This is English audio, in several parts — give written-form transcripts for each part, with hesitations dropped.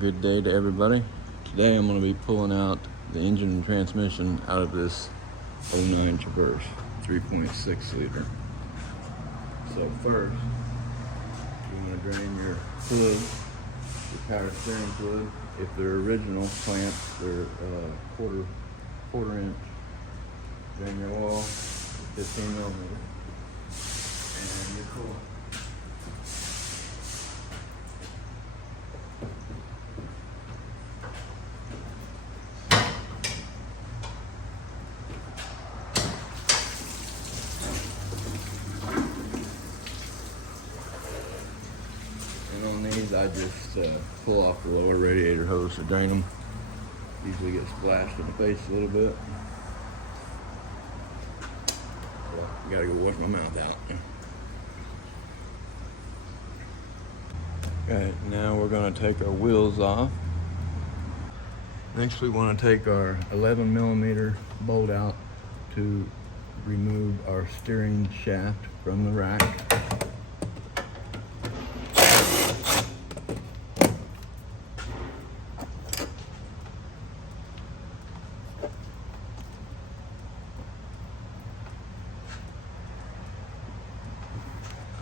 Good day to everybody. Today I'm going to be pulling out the engine and transmission out of this 09 Traverse 3.6 liter. So first, you want to drain your fluid, your power steering fluid. If they're original clamps, they're quarter inch. Drain your oil, 15 millimeter, and your coolant. And on these, I just pull off the lower radiator hose to drain them. Usually get splashed in the face a little bit. So I gotta go wash my mouth out. Okay, now we're gonna take our wheels off. Next, we want to take our 11 millimeter bolt out to remove our steering shaft from the rack.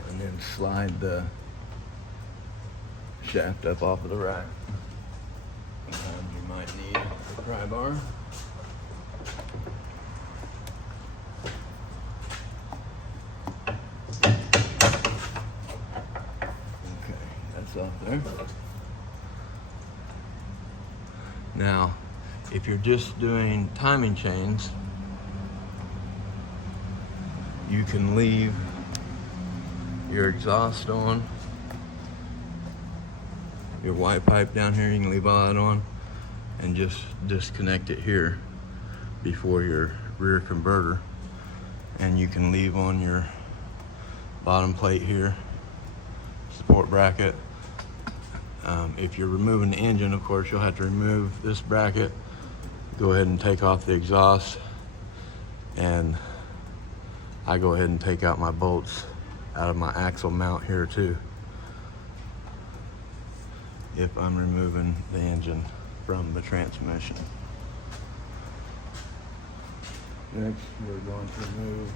And then slide the shaft up off of the rack. Sometimes you might need a pry bar. Okay, that's off there. Now, if you're just doing timing chains, you can leave your exhaust on. Your white pipe down here, you can leave all that on and just disconnect it here before your rear converter. And you can leave on your bottom plate here, support bracket. If you're removing the engine, of course, you'll have to remove this bracket, go ahead and take off the exhaust, and I go ahead and take out my bolts out of my axle mount here too, if I'm removing the engine from the transmission. Next, we're going to remove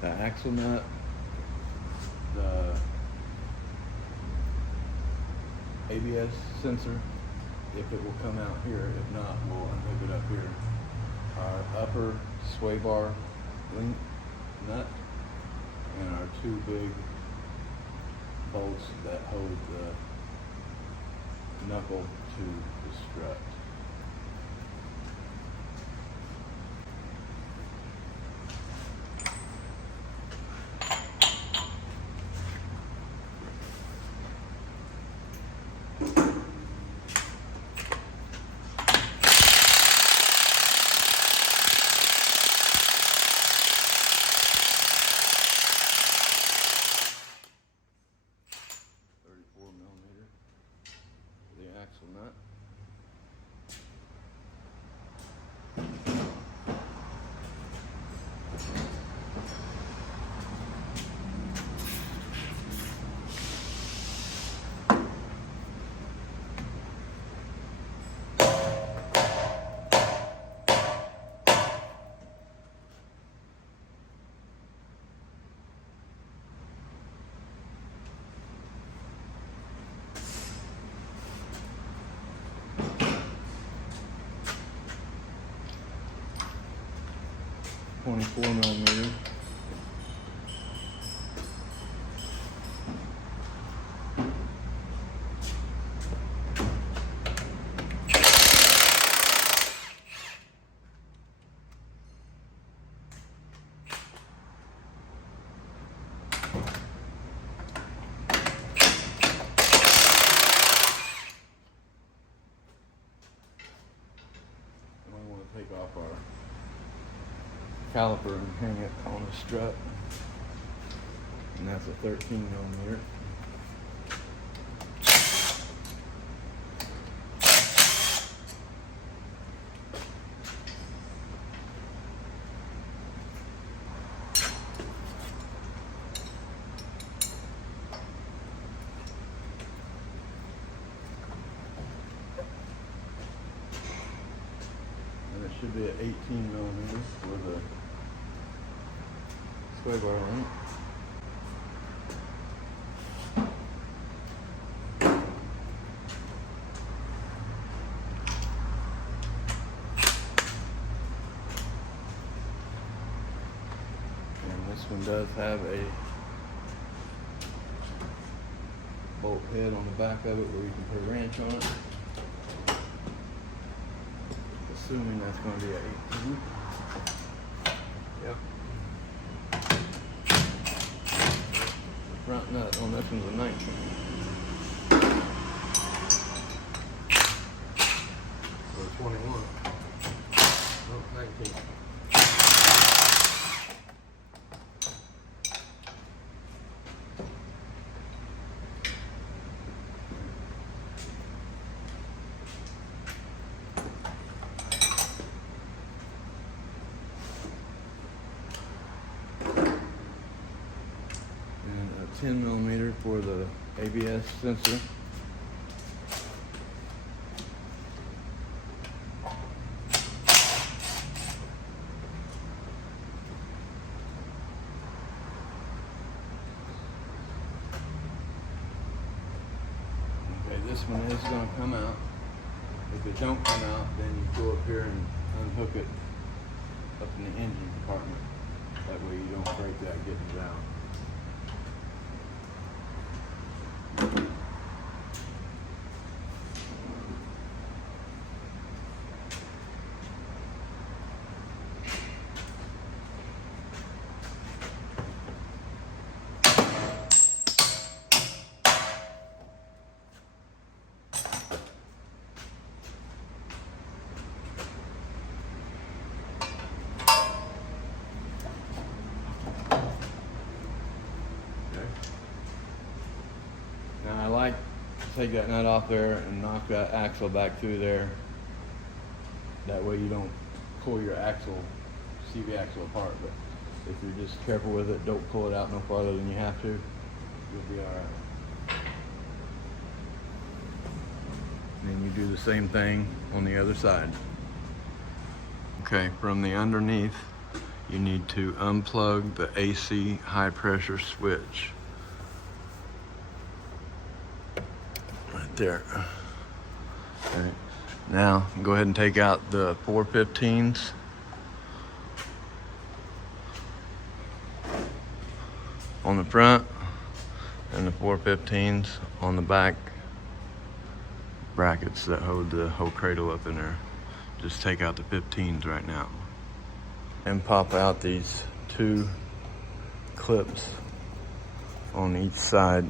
the axle nut, the ABS sensor, if it will come out here. If not, we'll unhook it up here. Our upper sway bar link nut, and our two big bolts that hold the knuckle to the strut. Axle nut. .24 millimeter. And we want to take off our caliper and hang it on the strut, and that's a 13 millimeter. should be an 18 millimeter with a sway bar on it. And this one does have a bolt head on the back of it where you can put a wrench on it. Assuming that's going to be an 18. Yep. The front nut on this one's a 19. Or 21. Oh, 19. And a 10 millimeter for the ABS sensor. Okay, this one is going to come out. If it don't come out, then you go up here and unhook it up in the engine compartment. That way you don't break that getting it out. Now I like to take that nut off there and knock that axle back through there. That way you don't pull your axle, CV axle apart. But if you're just careful with it, don't pull it out no farther than you have to, you'll be alright. Then you do the same thing on the other side. Okay, from the underneath, you need to unplug the AC high pressure switch. Right there. All right. Now, go ahead and take out the 415s. On the front and the 415s on the back brackets that hold the whole cradle up in there. Just take out the 15s right now. And pop out these two clips on each side.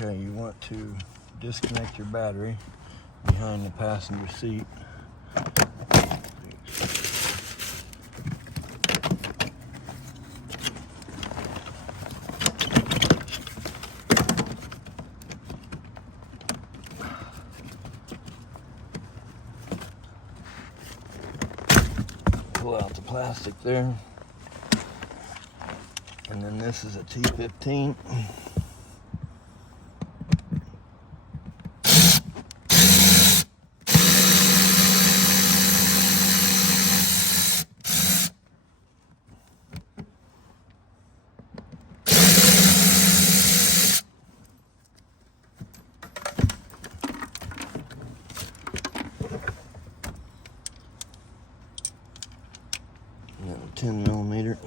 Okay, you want to disconnect your battery behind the passenger seat. Pull out the plastic there. And then this is a T15. And then a 10 millimeter.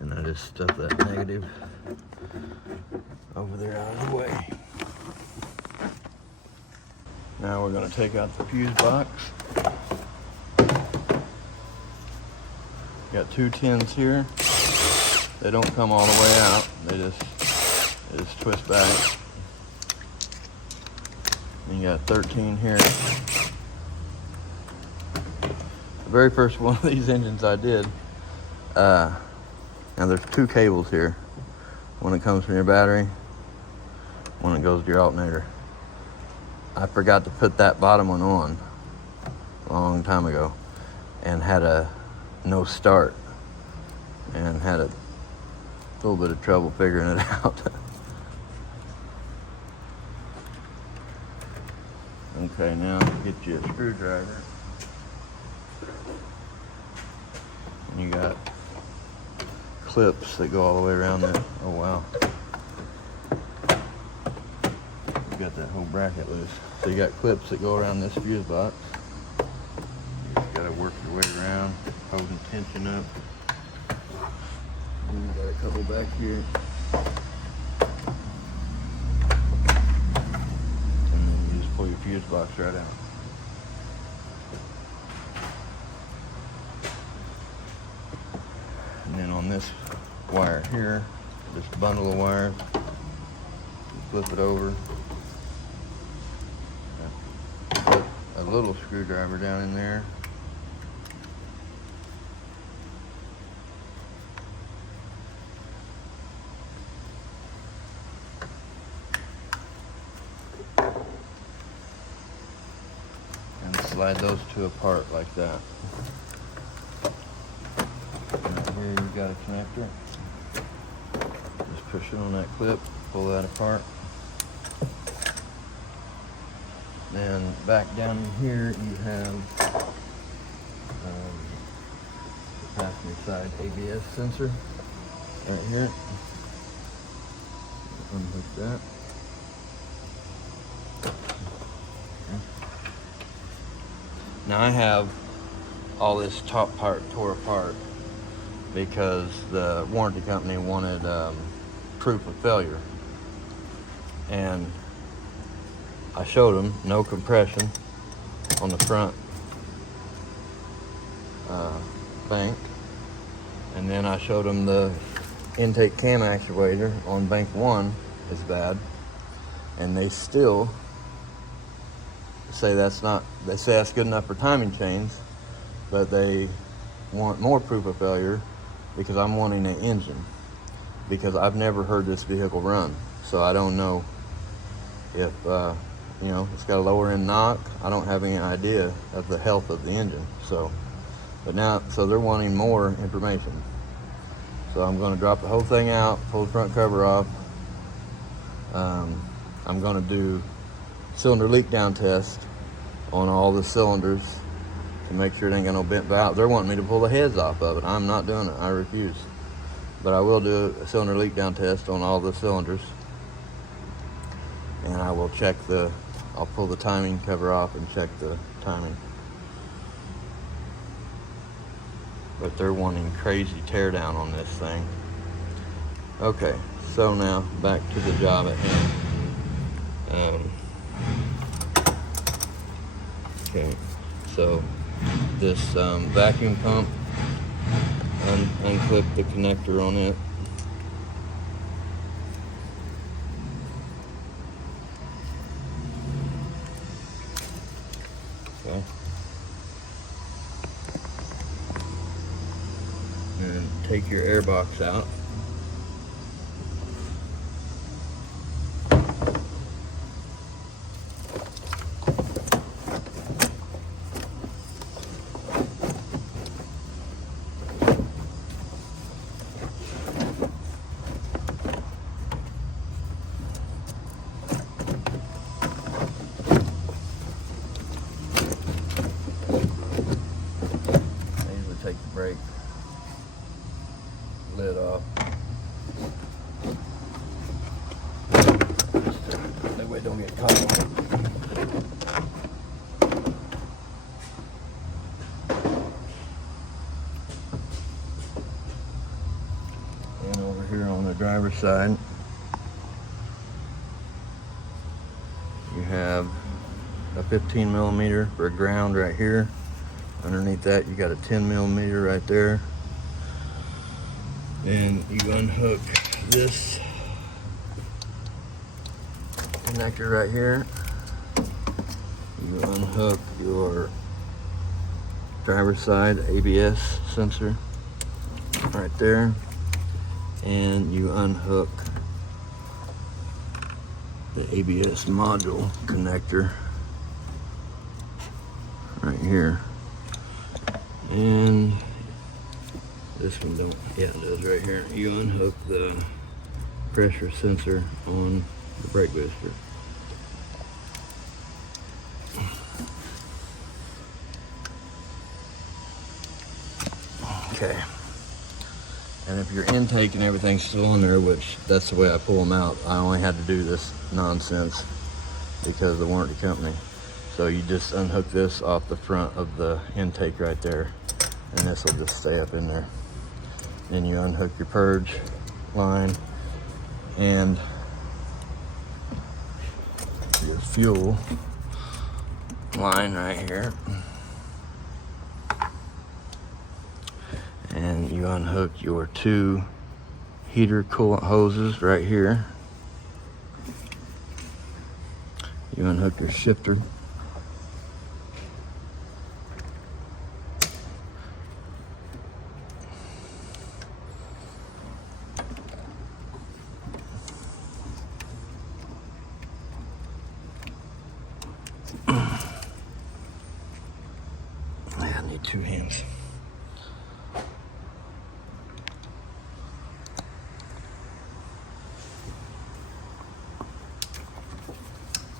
And I just stuff that negative over there out of the way. Now we're going to take out the fuse box. Got two tins here. They don't come all the way out. They just twist back. And you got 13 here. The very first one of these engines I did, Now there's two cables here. One that comes from your battery, one that goes to your alternator. I forgot to put that bottom one on a long time ago and had a no start and had a little bit of trouble figuring it out. Okay, now get you a screwdriver. And you got clips that go all the way around there. Oh wow. You got that whole bracket loose. So you got clips that go around this fuse box. You just gotta work your way around, holding tension up. And you got a couple back here. And then you just pull your fuse box right out. And then on this wire here, this bundle of wires, you flip it over, put a little screwdriver down in there, and slide those two apart like that. Here you got a connector. Just push it on that clip, pull that apart. Then back down in here you have the passenger side ABS sensor right here. Unhook that. Okay. Now I have all this top part tore apart because the warranty company wanted proof of failure, and I showed them no compression on the front bank, and then I showed them the intake cam actuator on bank 1 is bad, and they still say that's not, they say that's good enough for timing chains, but they want more proof of failure because I'm wanting an engine, because I've never heard this vehicle run, so I don't know if you know, it's got a lower end knock. I don't have any idea of the health of the engine. So, but now, so they're wanting more information. So I'm going to drop the whole thing out, pull the front cover off. I'm going to do cylinder leak down test on all the cylinders to make sure it ain't got no bent valve. They're wanting me to pull the heads off of it. I'm not doing it. I refuse. But I will do a cylinder leak down test on all the cylinders. And I will check I'll pull the timing cover off and check the timing. But they're wanting crazy teardown on this thing. Okay, so now back to the job at hand. Okay, so this vacuum pump, unclip the connector on it. Okay. And take your air box out. Take the brake lid off. That way it don't get caught on it. And over here on the driver's side, you have a 15 millimeter for ground right here. Underneath that, you got a 10 millimeter right there. And you unhook this connector right here. You unhook your driver's side ABS sensor right there. and you unhook the ABS module connector right here. And this one don't, yeah, it does right here. You unhook the pressure sensor on the brake booster. Okay. And if your intake and everything's still on there, which that's the way I pull them out, I only had to do this nonsense because of the warranty company. So you just unhook this off the front of the intake right there, and this will just stay up in there. Then you unhook your purge line and your fuel line right here. And you unhook your 2 heater coolant hoses right here. You unhook your shifter. I need 2 hands.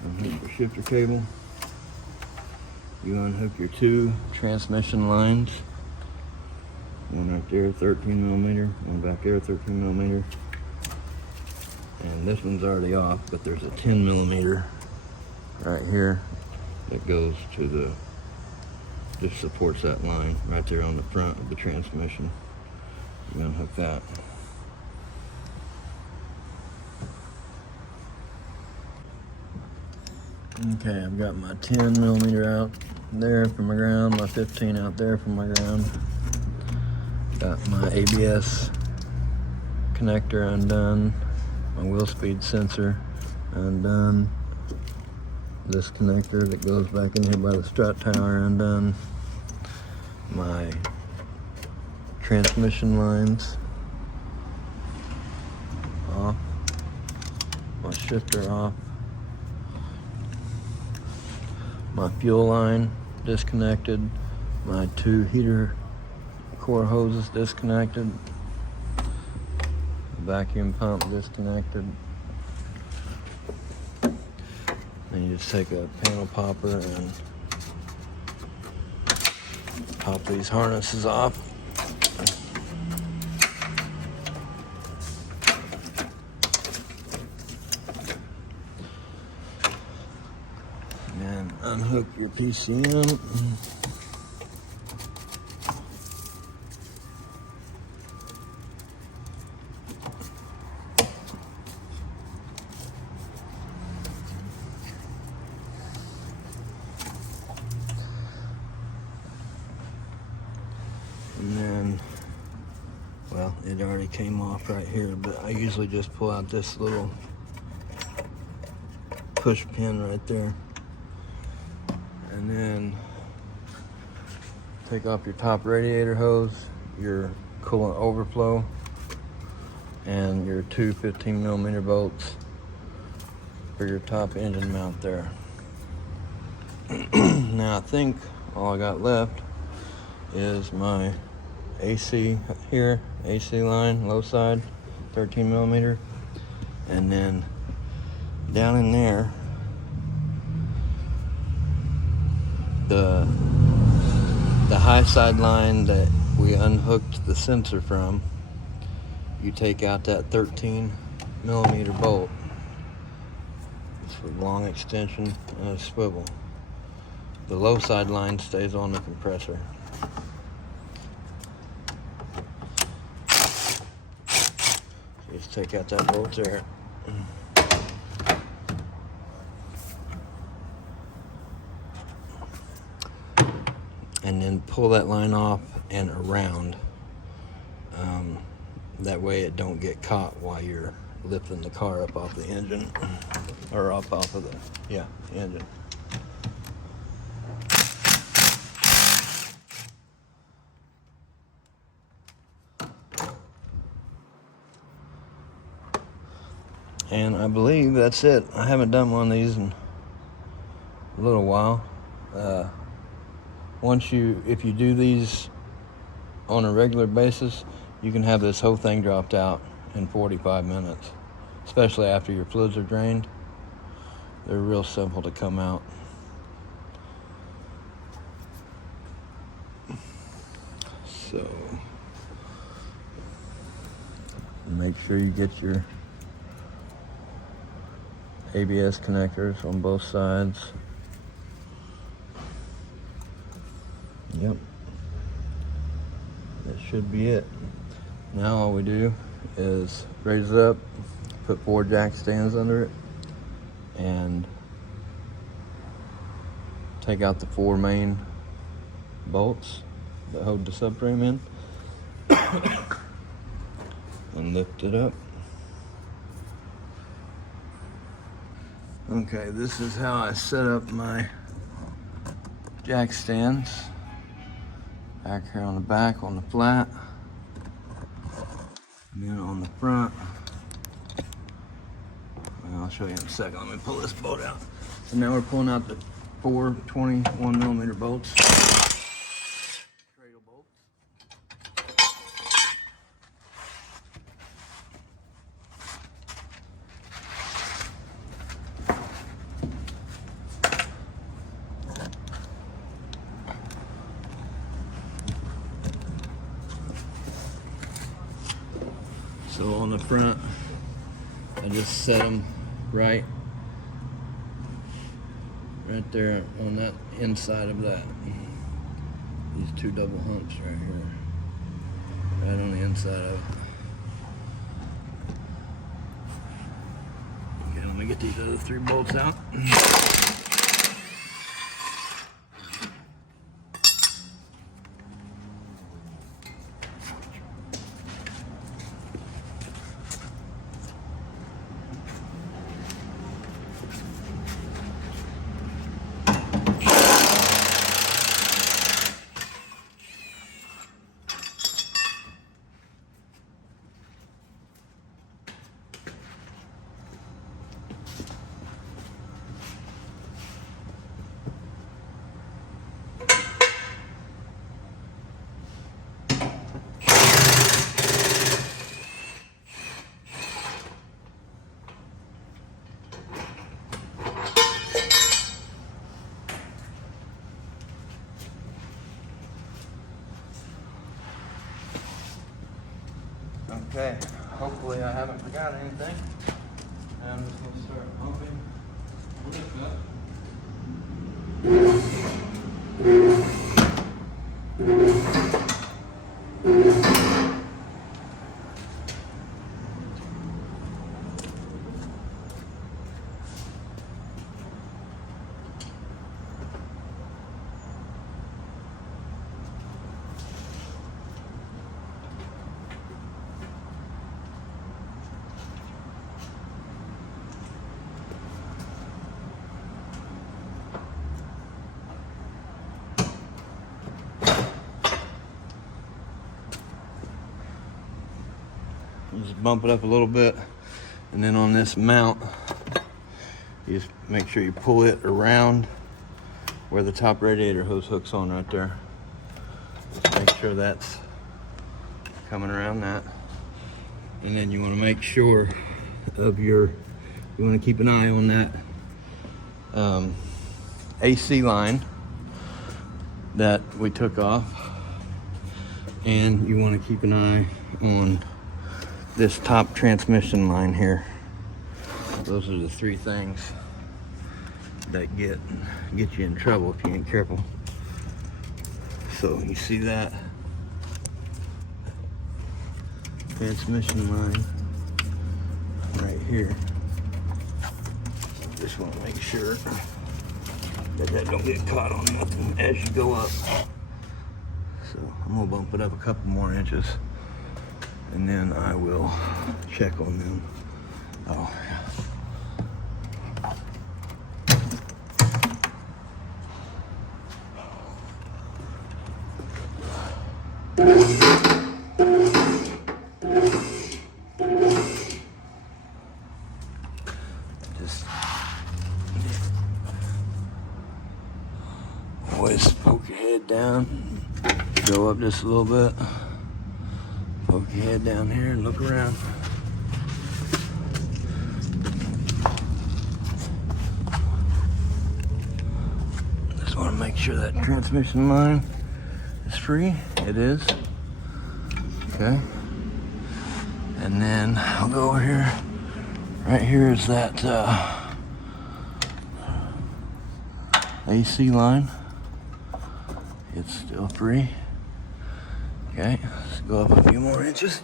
Unhook your shifter cable. You unhook your 2 transmission lines. One right there, 13mm. One back there, 13mm. And this one's already off, but there's a 10mm right here that goes to the, just supports that line right there on the front of the transmission. You unhook that. Okay, I've got my 10mm out there from my ground, my 15 out there from my ground. Got my ABS connector undone, my wheel speed sensor undone, this connector that goes back in here by the strut tower undone, my transmission lines off, my shifter off, my fuel line disconnected, my 2 heater core hoses disconnected, the vacuum pump disconnected. Then you just take a panel popper and pop these harnesses off. And unhook your PCM. And then, well, it already came off right here, but I usually just pull out this little push pin right there. And then take off your top radiator hose, your coolant overflow, and your 2 15mm bolts for your top engine mount there. Now I think all I got left is my AC here, AC line, low side, 13mm, and then down in there, the high side line that we unhooked the sensor from, you take out that 13mm bolt. It's a long extension and a swivel. The low side line stays on the compressor. So just take out that bolt there. And then pull that line off and around. That way it don't get caught while you're lifting the car up off the engine, or up off of the engine. And I believe that's it. I haven't done one of these in a little while. If you do these on a regular basis, you can have this whole thing dropped out in 45 minutes, especially after your fluids are drained. They're real simple to come out. So make sure you get your ABS connectors on both sides. Yep. That should be it. Now all we do is raise it up, put 4 jack stands under it, and take out the 4 main bolts that hold the subframe in and lift it up. Okay, this is how I set up my jack stands. Back here on the back, on the flat, and then on the front. Well, I'll show you in a second. Let me pull this bolt out. So now we're pulling out the 4 21mm bolts, cradle bolts. So on the front, I just set them right there on that inside of that. These 2 double humps right here, right on the inside of it. Okay, let me get these other 3 bolts out. Okay, hopefully I haven't forgot anything. And I'm just going to start pumping this up. Just bump it up a little bit, and then on this mount, you just make sure you pull it around where the top radiator hose hooks on right there. Just make sure that's coming around that. And then you want to make sure of you want to keep an eye on that AC line that we took off. And you want to keep an eye on this top transmission line here. Those are the 3 things that get you in trouble if you ain't careful. So you see that transmission line right here. Just want to make sure that don't get caught on nothing as you go up. So I'm gonna bump it up a couple more inches, and then I will check on them. Oh, yeah. poke your head down, go up just a little bit, poke your head down here and look around. Just want to make sure that transmission line is free. It is. Okay. And then I'll go over here. Right here is that AC line. It's still free. Okay, let's go up a few more inches.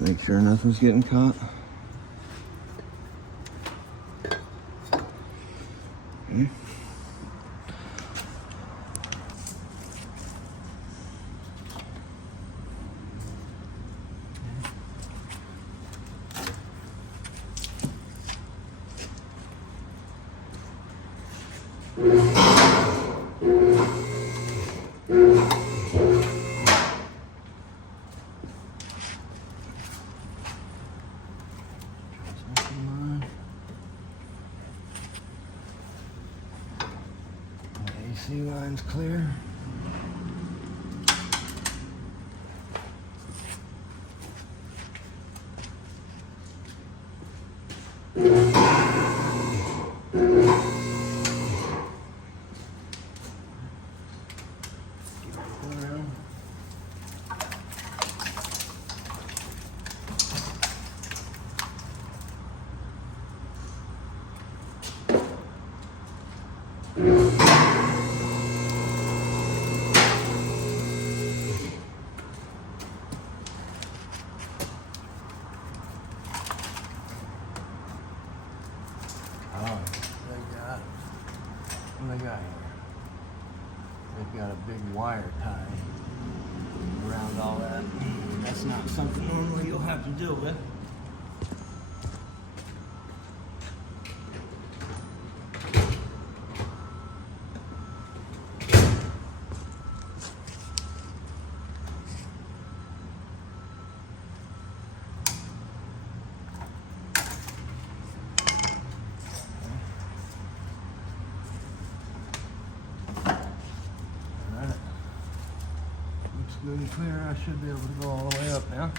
Make sure nothing's getting caught. Okay. AC line's clear. What they got here? They've got a big wire tie around all that. That's not something normally you'll have to deal with. Good and clear. I should be able to go all the way up now.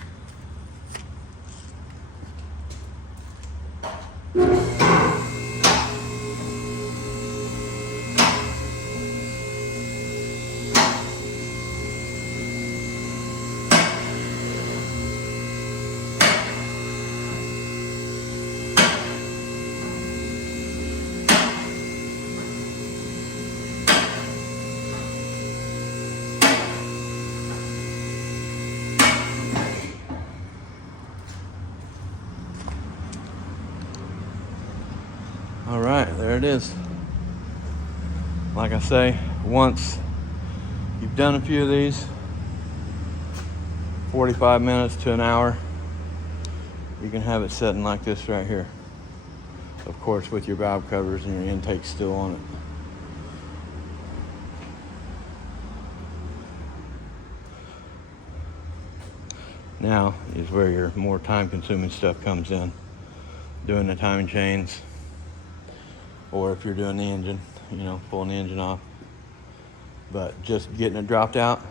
All right, there it is. Like I say, once you've done a few of these, 45 minutes to an hour, you can have it sitting like this right here. Of course, with your valve covers and your intake still on it. Now is where your more time-consuming stuff comes in. Doing the timing chains, or if you're doing the engine, you know, pulling the engine off. But just getting it dropped out,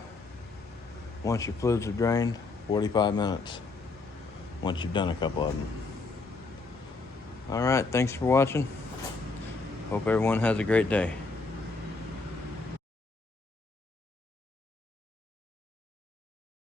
once your fluids are drained, 45 minutes, once you've done a couple of them. All right, thanks for watching. Hope everyone has a great day.